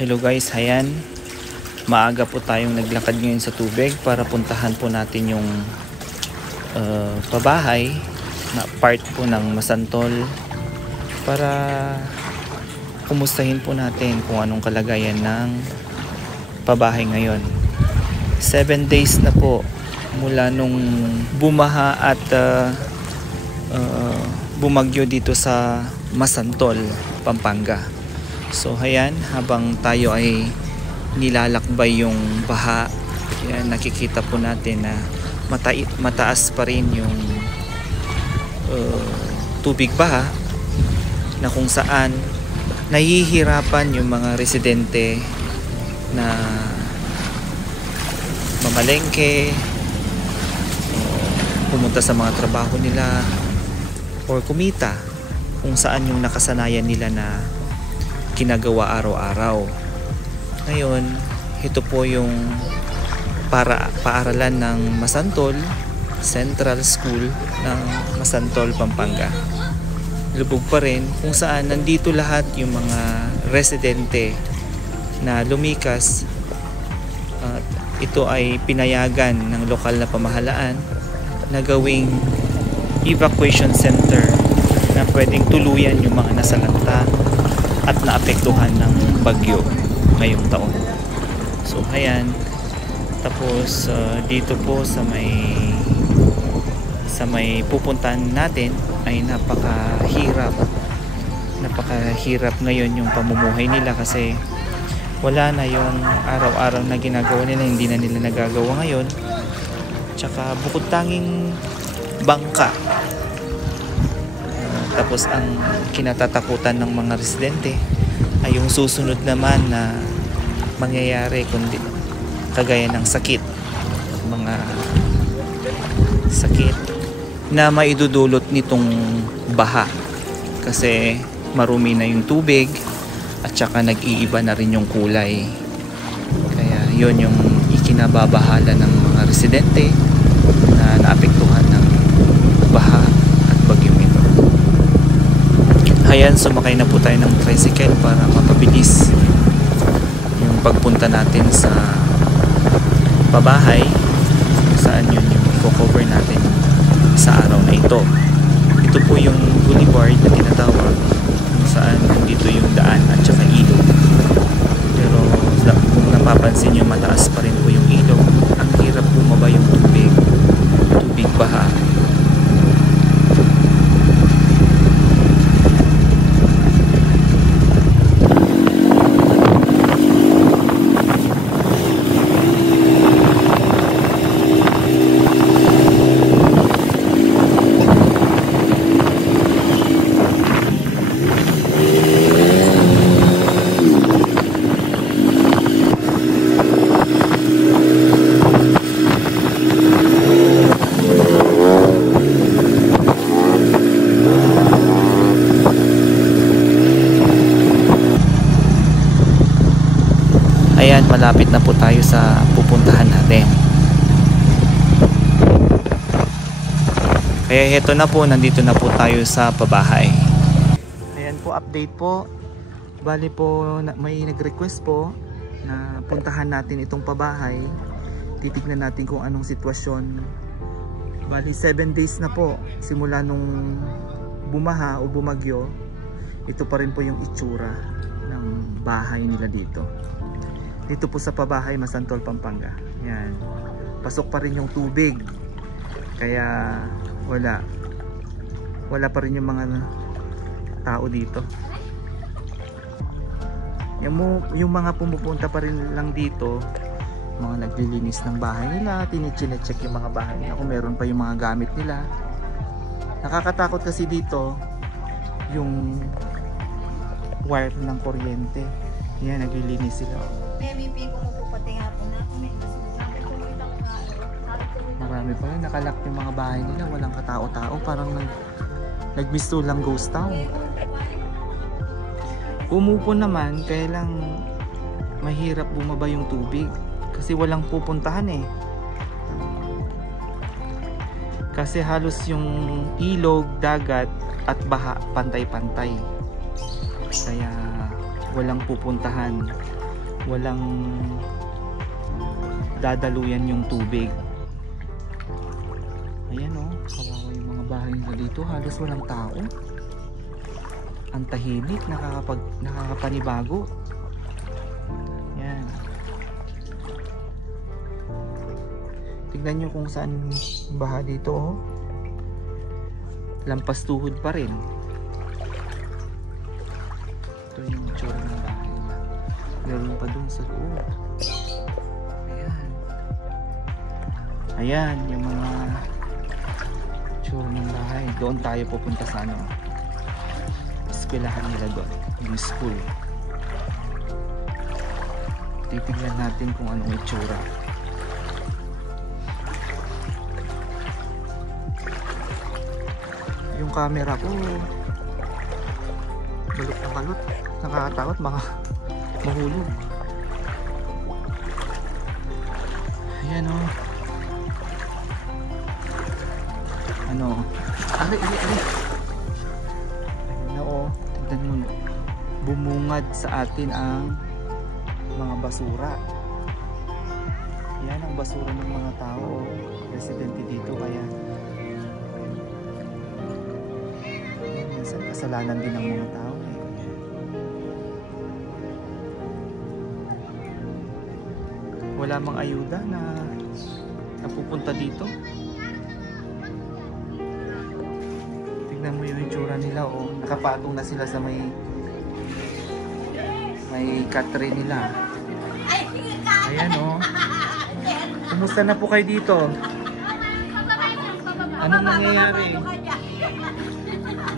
Hello guys, ayan. Maaga po tayong naglakad ngayon sa tubig para puntahan po natin yung pabahay na part po ng Masantol para kumustahin po natin kung anong kalagayan ng pabahay ngayon. 7 days na po mula nung bumaha at bumagyo dito sa Masantol, Pampanga. So ayan, habang tayo ay nilalakbay yung baha, ayan, nakikita po natin na mataas pa rin yung tubig baha, na kung saan nahihirapan yung mga residente na mamalengke, pumunta sa mga trabaho nila or kumita kung saan yung nakasanayan nila na ginagawa araw-araw. Ngayon, ito po yung paaralan ng Masantol Central School ng Masantol, Pampanga. Lubog pa rin kung saan nandito lahat yung mga residente na lumikas. Ito ay pinayagan ng lokal na pamahalaan na gawing evacuation center na pwedeng tuluyan yung mga nasalanta at naapektuhan ng bagyo ngayong taon. So ayan, tapos dito po sa may pupuntahan natin ay napakahirap ngayon yung pamumuhay nila kasi wala na yung araw-araw na ginagawa nila, hindi na nila nagagawa ngayon. Tsaka bukod tanging bangka. Tapos ang kinatatakutan ng mga residente ay yung susunod naman na mangyayari, kundi kagaya ng sakit, mga sakit na maidudulot nitong baha kasi marumi na yung tubig at saka nag-iiba na rin yung kulay. Kaya yun yung ikinababahala ng mga residente na naapektuhan ng baha at bagyong ito. Ayan, sumakay na po tayo ng tricycle para mapabilis yung pagpunta natin sa pabahay, saan yun yung i-cover natin sa araw na ito. Ito po yung boulevard na tinatawag, saan dito yung daan at saka ilog. Pero kung napapansin nyo, mataas pa rin po yung ilog. Ang hirap bumaba yung tubig baha. Ayan, malapit na po tayo sa pupuntahan natin. Kaya heto na po, nandito na po tayo sa pabahay. Ayan po, update po. Bali po, may nag-request po na puntahan natin itong pabahay. Titignan natin kung anong sitwasyon. Bali 7 days na po simula nung bumaha o bumagyo. Ito pa rin po yung itsura ng bahay nila dito. Dito po sa pabahay, Masantol, Pampanga. Yan. Pasok pa rin yung tubig. Kaya wala pa rin yung mga tao dito. Yung mga pumupunta pa rin lang dito, mga naglilinis ng bahay nila, tinicheck yung mga bahay nila kung meron pa yung mga gamit nila. Nakakatakot kasi dito yung wire ng kuryente. Yan, naglilinis sila. Marami pa rin, nakalak yung mga bahay nila, walang katao-tao, parang nagmisto lang ghost town. Umupo naman, kaya lang mahirap bumaba yung tubig kasi walang pupuntahan eh. Kasi halos yung ilog, dagat at baha pantay-pantay. Kaya walang pupuntahan. walang dadaluyan yung tubig. Ayan o, kawawa yung mga bahay nila dito, halos walang tao. Ang tahimik, nakakapanibago. Yan. Tignan nyo kung saan baha dito oh. Lampas tuhod pa rin. Ito yung tsura ng bahay. Meron pa dun sa loob. Ayan. Ayan yung mga tsura ng bahay. Doon tayo pupunta sa ano, eskwelahan nila doon, yung school. Titignan natin kung anong itsura. Yung camera ko balot na balot, nakakatakot baka mahulog. Ayan o, ano, ari. Oo, tignan mo, bumungad sa atin ang mga basura. Yan ang basura ng mga tao, residente dito. Kaya minsan kasalanan din ng mga tao eh. Wala mang ayuda na napupunta dito. Tignan mo yung itsura nila oh. Nakapatong na sila sa may katre nila. Ayan oh. Kumusta na po kayo dito? Anong nangyayari?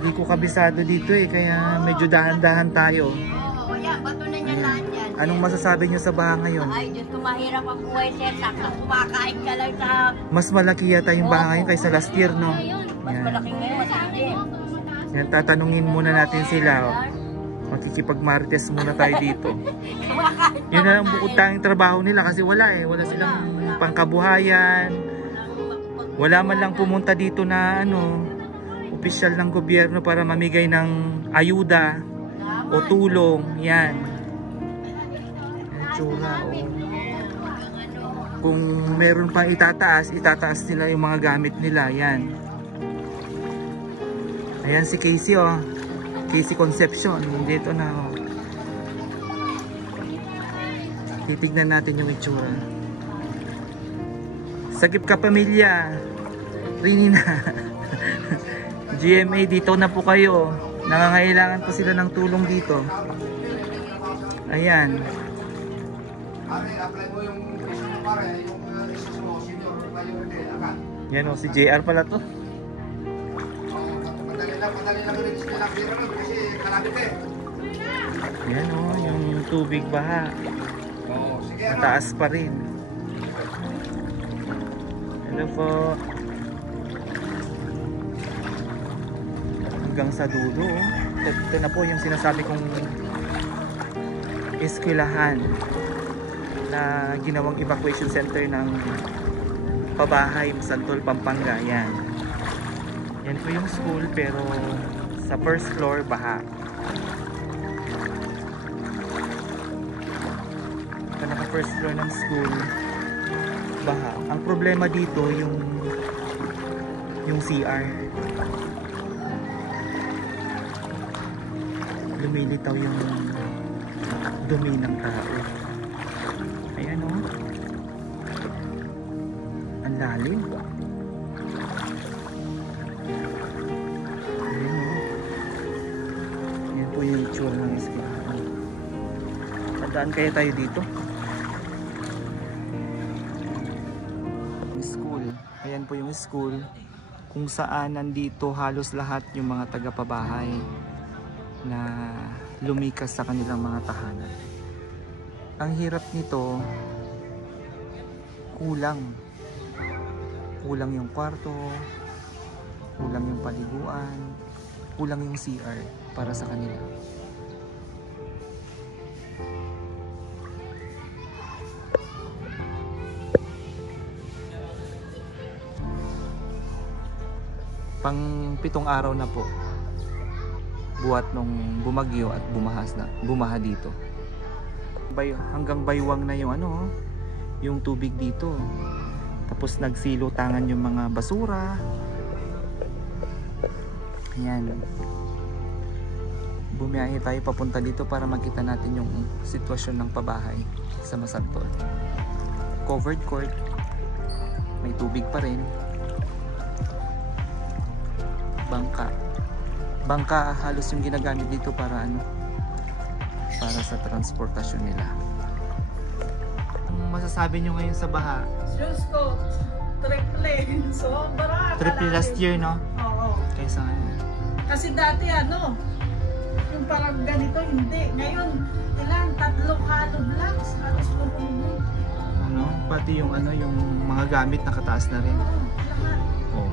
Hindi ko kabisado dito eh, kaya medyo dahan-dahan tayo. Oo, yan, bato na niya lahat yan. Anong masasabi niyo sa baha ngayon? Ay, Diyos ko, mahirap ang buhay, sir. Sakto, kumakain ka lang sa... Mas malaki yata yung baha ngayon kaysa last year, no? Mas malaki ngayon, matindi. Yan, tatanungin muna natin sila. Oh. Makikipag-marites muna tayo dito. Yun na lang bukod tanging trabaho nila kasi wala eh. Wala silang pangkabuhayan. Wala man lang pumunta dito na ano, opisyal ng gobyerno para mamigay ng ayuda o tulong. Yan. Yan tsura o. Kung meron pang itataas nila yung mga gamit nila. Yan. Ayan si Casey oh. Casey Concepcion. Dito na oh. Titignan natin yung itsura. Sagip ka pamilya. Rini na. GMA, dito na po kayo. Nangangailangan po sila ng tulong dito. Ayan. Yan o, si JR pala to. Yan o, yung tubig baha. Mataas pa rin. Hello po. Hanggang sa dulo oh. Ito na po yung sinasabi kong eskwelahan na ginawang evacuation center ng Pabahay, Santol, Pampanga. Yan. Yan po yung school pero sa first floor baha. Sa naka first floor ng school baha. Ang problema dito yung CR. Lumilitaw yung dumi ng tao. Ayan o. Ang lalim. Ayan o. Ayan po yung itsura ng eskwelahan. Tandaan kaya tayo dito. School. Ayan po yung school kung saan nandito halos lahat yung mga taga-pabahay na lumikas sa kanilang mga tahanan. Ang hirap nito, kulang yung kwarto, kulang yung paliguan, kulang yung CR para sa kanila. Pang 7 araw na po buhat nung bumagyo at bumaha dito. hanggang baywang na yung ano, yung tubig dito. Tapos nagsilutangan yung mga basura. Ayan. Bumiyahe tayo papunta dito para makita natin yung sitwasyon ng pabahay sa Masantol. Covered court. May tubig pa rin. Bangka. Bangka halos yung ginagamit dito para ano? Para sa transportasyon nila. Ang masasabi nyo ngayon sa baha? Diyos ko, triple. Sobra. Triple last year, no? Oo. Kaysa ngayon. Kasi dati ano, yung parang ganito, hindi. Ngayon, ilan? 3 hollow blocks. Halos lumulong. Ano? Pati yung ano, yung mga gamit nakataas na rin. Lahat. Oh.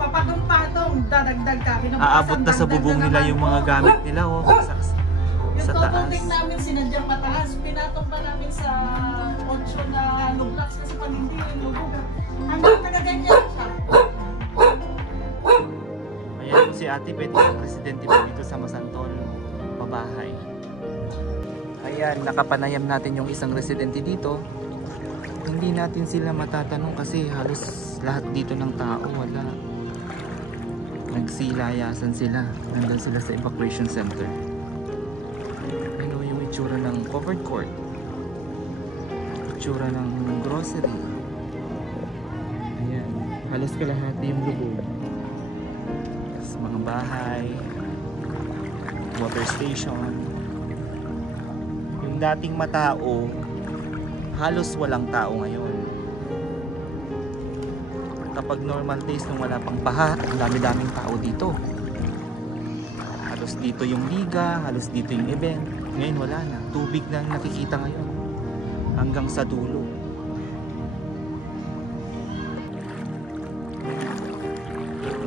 Papatong-patong, dadagdag ka. Aabot na sa bubong nila yung mga gamit nila, oh. Yung Sa taas. tututik namin sinadyang mataas, pinatong pa namin sa 8 na hollow blocks kasi pag hindi yung lubog. Hanggang nagaganyan siya. Ayan po si ate, pwede yung presidente po dito sa Masantol, pabahay. Ayan, nakapanayam natin yung isang residente dito. Hindi natin sila matatanong kasi halos lahat dito ng tao, wala. Nagsilayasan sila, nandun sila sa evacuation center. Ano yung itsura ng covered court, itsura ng grocery. Ayan, halos kalahati yung lubog. Mga bahay, water station. Yung dating matao, halos walang tao ngayon. Kapag normal days nung wala pang baha, ang dami-daming tao dito. Halos dito yung liga, halos dito yung event. Ngayon wala na, tubig na nakikita ngayon hanggang sa dulo.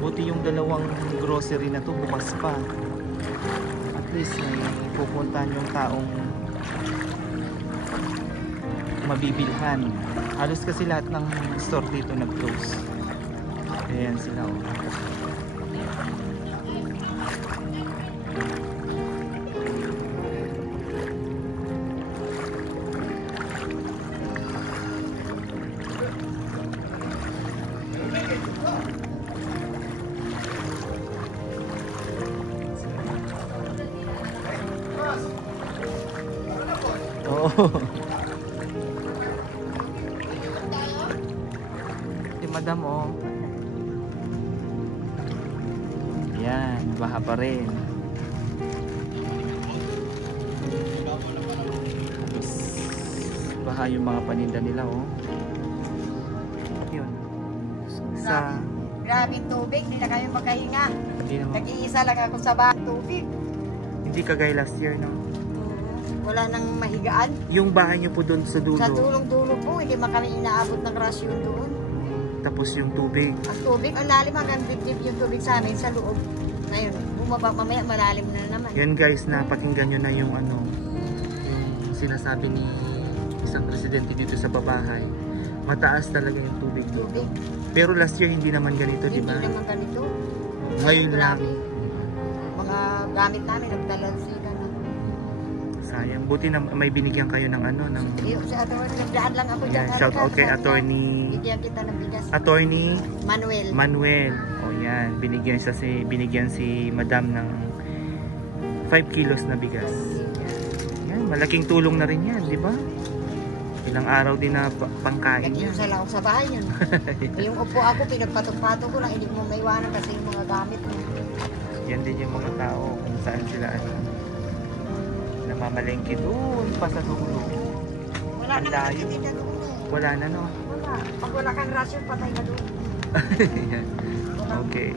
Buti yung dalawang grocery na to bukas pa. At least may pupuntahan yung taong mabibilhan. Halos kasi lahat ng store dito nag-close. Ayan sila, oh. Oo. Si madam, oh. Yan, baha pa rin. Tapos, baha yung mga paninda nila, oh. Yun. Sa... Grabe tubig, hindi na kami makahinga. Hindi naman. Nag-iisa lang ako sa bahay tubig. Hindi kagaya last year, no? Wala nang mahigaan. Yung bahay nyo po doon sa dulo. Sa tulong-dulo po, hindi man kami inaabot ng rasyon doon. Tapos yung tubig. Ang tubig, ang lalim hanggang dibdib yung tubig sa amin sa loob. Ngayon, bumaba mamaya, malalim na naman. Yan guys, napakinggan nyo na yung ano, yung sinasabi ni isang presidente dito sa babahay. Mataas talaga yung tubig dito. Pero last year hindi naman ganito, di ba? Hindi naman ganito. Ngayon lang. Mga gamit namin, nagtalansikan na. Sayang. Buti na may binigyan kayo ng ano, ng... Yung sa attorney, nagdaan lang ako dyan. Yan, shout out kay attorney... Bigyan kita ng bigas. Attorney... Manuel. O yan, binigyan si madam ng 5 kilos na bigas. Yan, malaking tulong na rin yan, di ba? Ilang araw din na pangkain yan. Nag-iusa lang ako sa bahay yan. Yung upo ako, pinagpatok-patok ko lang, hindi mo maiwanan kasi yung mga gamit mo. Yan din yung mga tao kung saan sila ano, namamalengke doon pa sa dulo. Wala na Layo. kasi doon eh. Wala na, no? Wala. Pag wala kang rasyon, patay ka doon. Yan. Okay.